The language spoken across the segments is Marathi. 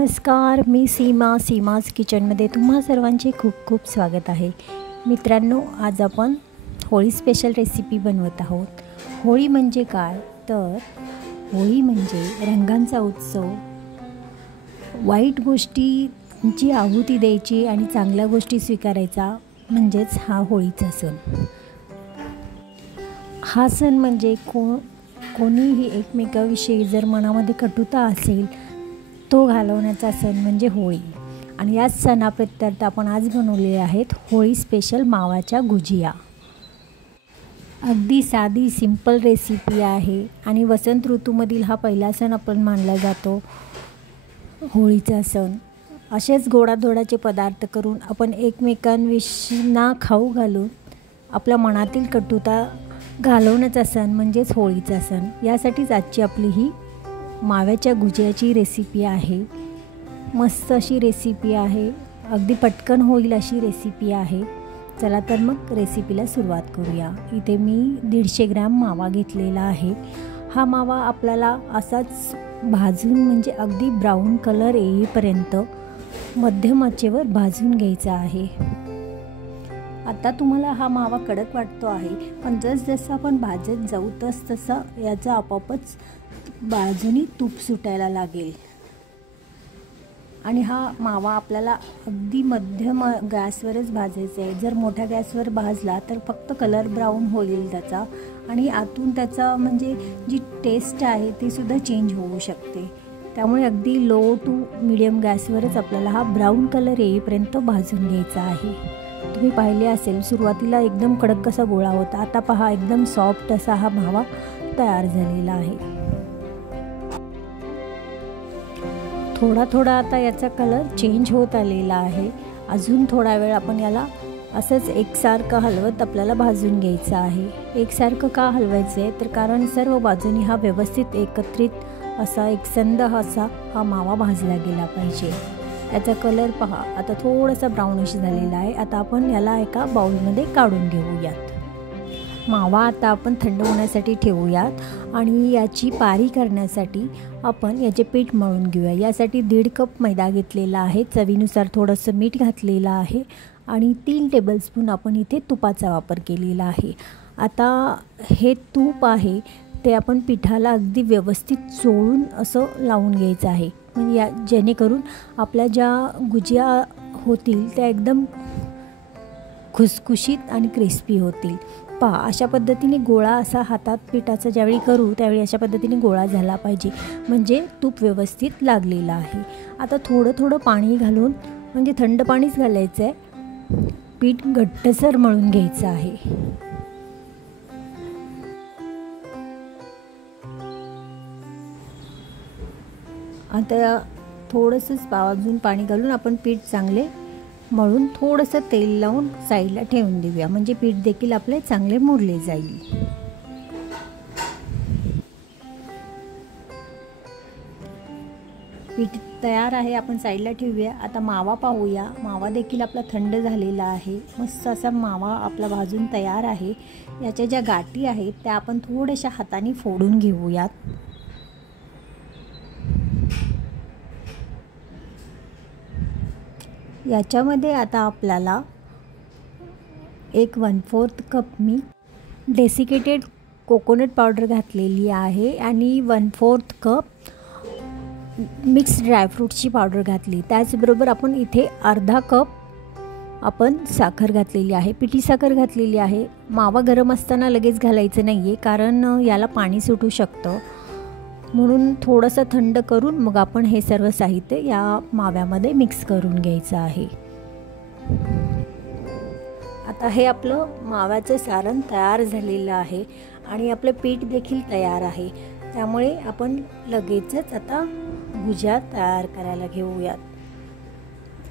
नमस्कार, मी सीमाज किचनमध्ये तुम्हा सर्वांचे खूप खूप स्वागत आहे. मित्रांनो, आज आपण होळी स्पेशल रेसिपी बनवत आहोत. होळी म्हणजे काय तर होळी म्हणजे रंगांचा उत्सव. वाईट गोष्टींची आहुती द्यायची आणि चांगल्या गोष्टी स्वीकारायचा म्हणजेच हा होळीचा सण. हा सण म्हणजे कोणीही एकमेकाविषयी जर मनामध्ये कटुता असेल तो घालवण्याचा सण म्हणजे होळी. आणि याच सणाप्रित्यर्थ आपण आज बनवलेले आहेत होळी स्पेशल माव्याच्या गुजिया. अगदी साधी सिंपल रेसिपी आहे आणि वसंत ऋतूमधील हा पहिला सण आपण मानला जातो होळीचा सण. असेच गोडाधोडाचे पदार्थ करून आपण एकमेकांविषयींना खाऊ घालून आपल्या मनातील कटुता घालवण्याचा सण म्हणजेच होळीचा सण. यासाठीच आजची आपली ही माव्याच्या गुजियाची रेसिपी आहे. मस्त अशी रेसिपी आहे, अगदी पटकन होईल अशी रेसिपी आहे. चला तर मग रेसिपीला सुरुवात करूया. इथे मी 150 ग्रॅम मावा घेतलेला आहे. हा मावा आपल्याला असाच भाजून म्हणजे अगदी ब्राऊन कलर येईपर्यंत मध्यम आचेवर भाजून घ्यायचा आहे. आता तुम्हाला हा मावा कडक वाटतो आहे, पण जसजसं आपण भाजत जाऊ तसं याचा आपोआपच बाजूनी तूप सुटायला लागेल. आणि हा मावा आपल्याला अगदी मध्यम गॅसवरच भाजायचा आहे. जर मोठ्या गॅसवर भाजला तर फक्त कलर ब्राऊन होईल त्याचा आणि आतून त्याचा म्हणजे जी टेस्ट आहे ती सुद्धा चेंज होऊ शकते. त्यामुळे अगदी लो टू मीडियम गॅसवरच आपल्याला हा ब्राऊन कलर येईपर्यंत भाजून घ्यायचा आहे. तुम्ही पाहिले असेल सुरुवातीला एकदम कडक कसा गोळा होता, आता पहा एकदम सॉफ्ट असा हा मावा तयार झालेला आहे. थोडा थोडा आता याचा कलर चेंज होत आलेला आहे. अजून थोडा वेळ आपण याला असंच एकसारखं हलवत आपल्याला भाजून घ्यायचं आहे. एकसारखं का हलवायचं आहे तर कारण सर्व बाजूनी हा व्यवस्थित एकत्रित असा एकसंध असा हा मावा भाजला गेला पाहिजे. याचा कलर पहा आता थोडासा ब्राउनिश झालेला आहे. आता आपण याला एका बाउलमध्ये काढून घेऊयात. मावा आता आपण थंड होण्यासाठी ठेवूयात आणि याची पारी करण्यासाठी आपण याचे पीठ मळून घेऊया. यासाठी 1.5 कप मैदा घेतलेला आहे. चवीनुसार थोडंसं मीठ घातलेलं आहे आणि 3 टेबलस्पून आपण इथे तुपाचा वापर केलेला आहे. आता हे तूप आहे ते आपण पिठाला अगदी व्यवस्थित चोळून असं लावून घ्यायचं आहे. म्हणजे जेणेकरून आपल्या ज्या गुजिया होतील त्या एकदम खुसखुशीत आणि क्रिस्पी होतील. पहा अशा पद्धतीने गोळा असा हातात पिठाचा ज्यावेळी करू त्यावेळी अशा पद्धतीने गोळा झाला पाहिजे, म्हणजे तूप व्यवस्थित लागलेलं आहे. आता थोडं थोडं पाणी घालून म्हणजे थंड पाणीच घालायचं आहे. पीठ घट्टसर मळून घ्यायचं आहे. आता थोडंसंच अजून पाणी घालून आपण पीठ चांगले मळून थोडंसं तेल लावून साईडला ठेवून देऊया, म्हणजे पीठ देखील आपले चांगले मुरले जाईल. पीठ तयार आहे, आपण साईडला ठेवूया. आता मावा पाहूया. मावा देखील आपला थंड झालेला आहे. मस्त असा मावा आपला भाजून तयार आहे. याच्या ज्या गाठी आहेत त्या आपण थोड्याशा हाताने फोडून घेऊयात. याच्यामध्ये आता आपल्याला 1/4 कप मी डेसिकेटेड कोकोनट पावडर घातलेली आहे आणि 1/4 कप मिक्स ड्रायफ्रूटची पावडर घातली. त्याचबरोबर आपण इथे अर्धा कप आपण साखर घातलेली आहे, पिठी साखर घातलेली आहे. मावा गरम असताना लगेच घालायचं नाही आहे कारण याला पाणी सुटू शकतं, म्हणून थोडंसं थंड करून मग आपण हे सर्व साहित्य या माव्यामध्ये मिक्स करून घ्यायचं आहे. आता हे आपलं माव्याचं सारण तयार झालेलं आहे आणि आपलं पीठ देखील तयार आहे. त्यामुळे आपण लगेचच आता गुजिया तयार करायला घेऊयात.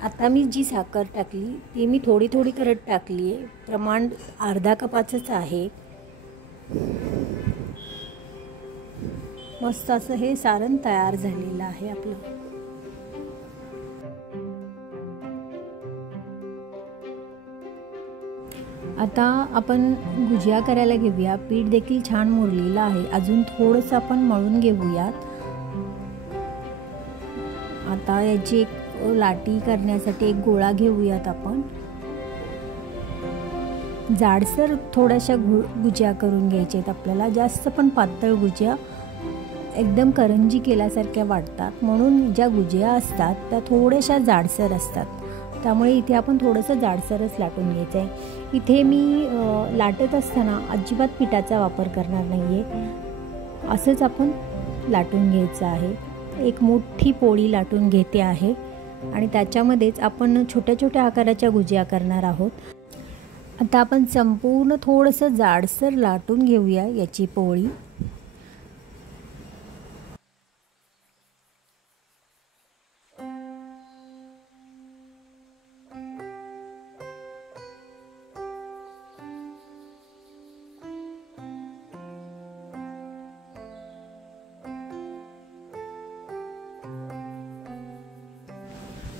आता मी जी साखर टाकली ती मी थोडी थोडी करत टाकली आहे. प्रमाण अर्धा कपाचंच आहे. मस्त असं हे सारण तयार झालेलं आहे आपलं. आता आपण गुजिया करायला घेऊया. पीठ देखील छान मुरलेलं आहे. अजून थोडंसं आपण मळून घेऊयात. आता याची एक लाटी करण्यासाठी एक गोळा घेऊयात आपण. जाडसर थोड्याशा गुज्या करून घ्यायच्या आहेत आपल्याला. जास्त पण पातळ गुज्या एकदम करंजी केल्यासारख्या वाटतात, म्हणून ज्या गुज्या असतात त्या थोड्याशा जाडसर असतात. त्यामुळे इथे आपण थोडंसं जाडसरच लाटून घ्यायचं आहे. इथे मी लाटत असताना अजिबात पिठाचा वापर करणार नाही आहे. असंच आपण लाटून घ्यायचं आहे. एक मोठी पोळी लाटून घेते आहे आणि त्याच्यामध्येच आपण छोट्या छोट्या आकाराच्या गुज्या करणार आहोत. आता आपण संपूर्ण थोडंसं जाडसर लाटून घेऊया याची पोळी.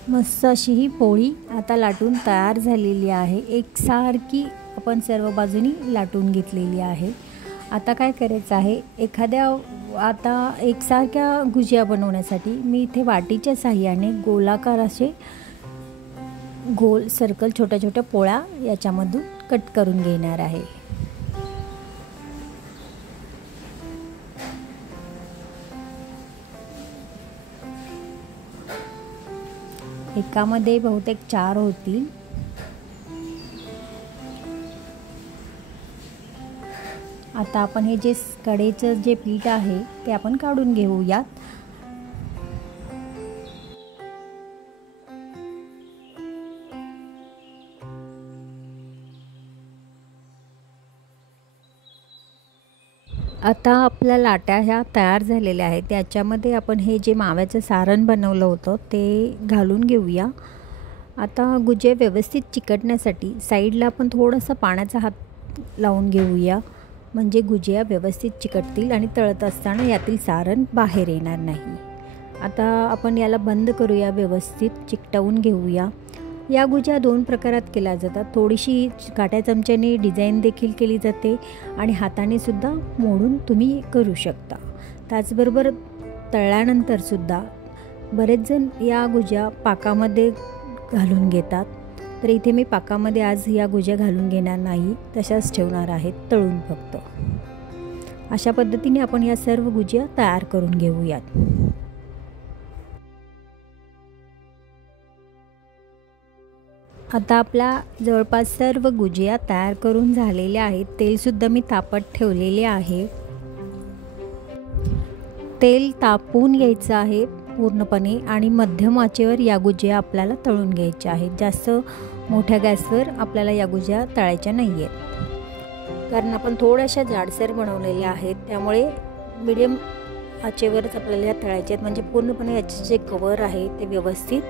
मस्त अशी ही पोळी आता लाटून तयार झालेली आहे. एकसारखी आपण सर्व बाजूनी लाटून घेतलेली आहे. आता काय करायचं आहे, आता एकसारख्या गुजिया बनवण्यासाठी मी इथे वाटीच्या साहाय्याने गोलाकार असे गोल सर्कल छोट्या छोट्या पोळ्या याच्यामधून कट करून घेणार आहे. एकामध्ये बहुतेक 4 होतील. आता आपण हे जे कढईचं जे पीठ आहे ते आपण काढून घेऊयात. आता आपल्या लाट्या ह्या तयार झालेल्या आहेत. त्याच्यामध्ये आपण हे जे माव्याचं सारण बनवलं होतं ते घालून घेऊया. आता गुजिया व्यवस्थित चिकटण्यासाठी साईडला आपण थोडंसं पाण्याचा हात लावून घेऊया, म्हणजे गुजिया व्यवस्थित चिकटतील आणि तळत असताना यातील सारण बाहेर येणार नाही. आता आपण याला बंद करूया, व्यवस्थित चिकटवून घेऊया. या गुजिया 2 प्रकारात केल्या जातात. थोडीशी काट्या चमच्याने डिझाईन देखील केली जाते आणि हाताने सुद्धा मोडून तुम्ही करू शकता. त्याचबरोबर तळल्यानंतर सुद्धा बरेच जण या गुजिया पाकामध्ये घालून घेतात. तर इथे मी पाकामध्ये आज या गुजिया घालून घेणार नाही, तशाच ठेवणार आहेत तळून फक्त. अशा पद्धतीने आपण या सर्व गुजिया तयार करून घेऊयात. आता आपल्या जवळपास सर्व गुजिया तयार करून झालेल्या आहेत. तेलसुद्धा मी तापत ठेवलेले आहे. तेल तापवून घ्यायचं आहे पूर्णपणे आणि मध्यम आचेवर या गुजिया आपल्याला तळून घ्यायच्या आहेत. जास्त मोठ्या गॅसवर आपल्याला या गुजिया तळायच्या नाही आहेत, कारण आपण थोड्याशा जाडसर बनवलेल्या आहेत. त्यामुळे मीडियम आचेवरच आपल्याला या तळायच्या आहेत, म्हणजे पूर्णपणे याचे जे कवर आहे ते व्यवस्थित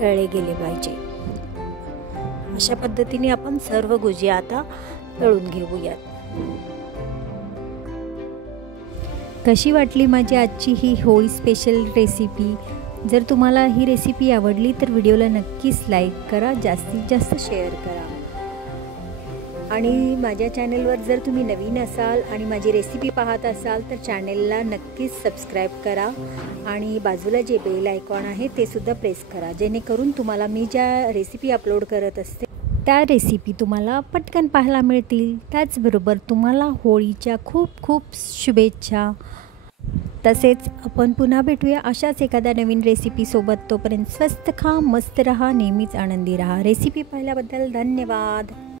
तळले गेले पाहिजे. अशा पद्धतीने आपण सर्व गुजिया आता तळून घेऊयात. कशी वाटली माझी आजची ही होळी स्पेशल रेसिपी? जर तुम्हाला ही रेसिपी आवडली तर व्हिडिओला नक्कीच लाईक करा, जास्तीत जास्त शेअर करा. आणि माझ्या चॅनलवर जर तुम्ही नवीन असाल आणि माझी रेसिपी पाहत असाल तर चॅनलला नक्कीच सबस्क्राईब करा आणि बाजूला जे बेल आयकॉन आहे ते सुद्धा प्रेस करा, जेणेकरून तुम्हाला मी ज्या रेसिपी अपलोड करत असते त्या रेसिपी तुम्हाला पटकन पाहायला मिळतील. त्याचबरोबर तुम्हाला होळीच्या खूप खूप शुभेच्छा. तसेच आपण पुन्हा भेटूया अशाच एखाद्या नवीन रेसिपीसोबत. तोपर्यंत स्वस्त खा, मस्त रहा, नेहमीच आनंदी रहा. रेसिपी पाहिल्याबद्दल धन्यवाद.